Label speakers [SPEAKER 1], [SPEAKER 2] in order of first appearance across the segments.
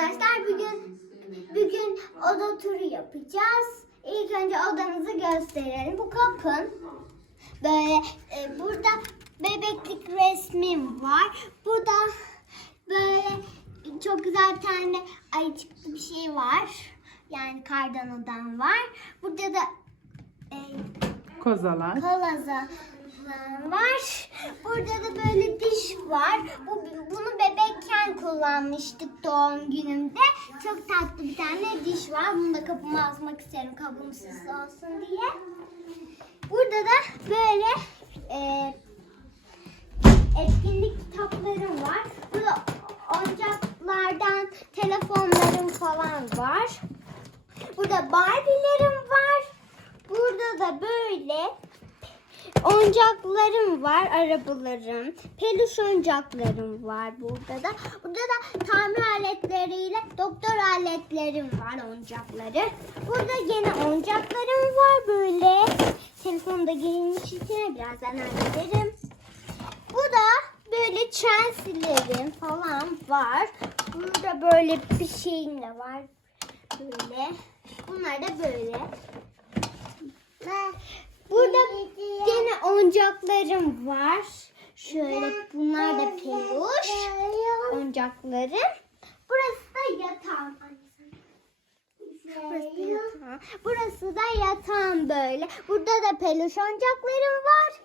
[SPEAKER 1] arkadaşlar bugün bugün oda turu yapacağız. İlk önce odamızı gösterelim. Bu kapın böyle e, burada bebeklik resmim var. Burada böyle çok güzel bir tane ayıcıklı bir şey var. Yani kardan adam var. Burada da e,
[SPEAKER 2] Kozalar.
[SPEAKER 1] Kalaza var. Burada da böyle diş var. Kullanmıştık doğum günümde. Çok tatlı bir tane diş var. Bunu da kapıma asmak isterim süslü olsun diye. Burada da böyle e, etkinlik kitaplarım var. Burada oyuncaklardan telefonlarım falan var. Burada Barbie'lerim var. Burada da böyle oyuncaklarım var, arabalarım. Peluş oyuncaklarım var burada da. Burada da tamir aletleriyle doktor aletlerim var oyuncakları. Burada yine oyuncaklarım var böyle. Telefonda girilmiş içine birazdan hallederim. Bu da böyle çensilerim falan var. Burada böyle bir şeyim de var. Böyle. Bunlar da böyle. Burada oyuncaklarım var. Şöyle bunlar da peluş oyuncaklarım. Burası da yatağım.
[SPEAKER 3] Burası da yatağım.
[SPEAKER 1] Burası da yatağım böyle. Burada da peluş oyuncaklarım var.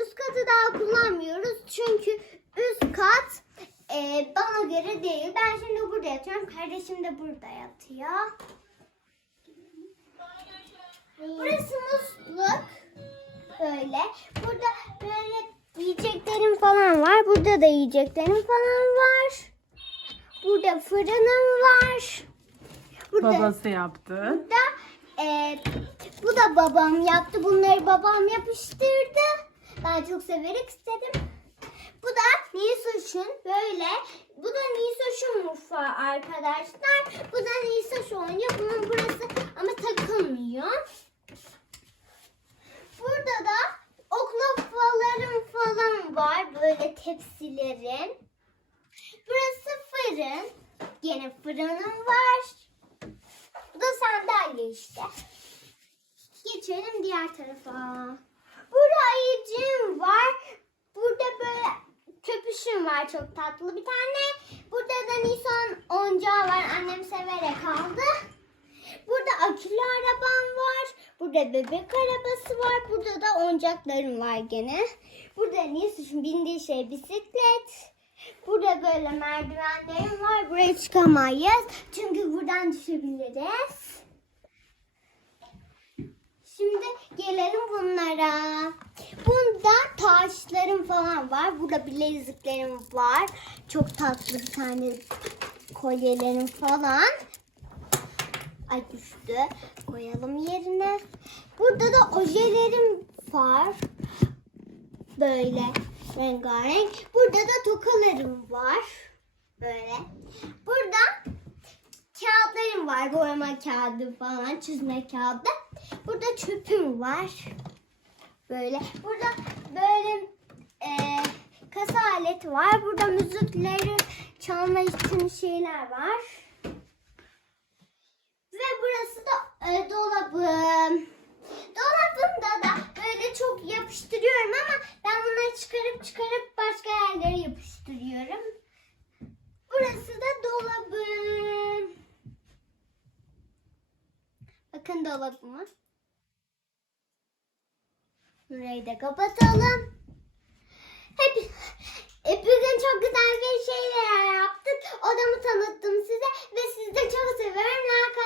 [SPEAKER 1] Üst katı daha kullanmıyoruz çünkü üst kat e, bana göre değil. Ben şimdi burada yatıyorum. Kardeşim de burada yatıyor.
[SPEAKER 3] Burası
[SPEAKER 1] musluk. Böyle. Burada böyle yiyeceklerim falan var. Burada da yiyeceklerim falan var. Burada fırınım var. Burada,
[SPEAKER 4] Babası yaptı.
[SPEAKER 1] burada e, bu da babam yaptı. Bunları babam yapıştırdı. Ben çok severek istedim. Bu da Nisoş'un böyle. Bu da Nisoş'un mutfağı arkadaşlar. Bu da Nisoş oynuyor. Bunun burası ama takılmıyor. Burada da oklafalarım falan var. Böyle tepsilerin. Burası fırın. Gene fırınım var. Bu da sandalye işte. Geçelim diğer tarafa. Burada ayıcığım var. Burada böyle köpüşüm var çok tatlı bir tane. Burada da Nisan oyuncağı var. Annem severek aldı. Burada akülü arabam var. Burada bebek arabası var. Burada da oyuncaklarım var gene. Burada Nisan'ın bindiği şey bisiklet. Burada böyle merdivenlerim var. Buraya çıkamayız. Çünkü buradan düşebiliriz. Şimdi gelelim bunlara. Bunda taşlarım falan var. Burada bileziklerim var. Çok tatlı bir tane kolyelerim falan. Ay düştü. Koyalım yerine. Burada da ojelerim var. Böyle rengarenk. Burada da tokalarım var. Böyle. Burada kağıtlarım var. Boyama kağıdı falan, çizme kağıdı. Burada çöpüm var. Böyle. Burada böyle e, kasa aleti var. Burada müzikleri çalma için şeyler var. e, dolabım. Dolabımda da böyle çok yapıştırıyorum ama ben bunları çıkarıp çıkarıp başka yerlere yapıştırıyorum. Burası da dolabım. Bakın dolabımı. Burayı da kapatalım. Hep, hep bugün çok güzel bir şeyler yaptık. Odamı tanıttım size ve siz de çok seviyorum. Like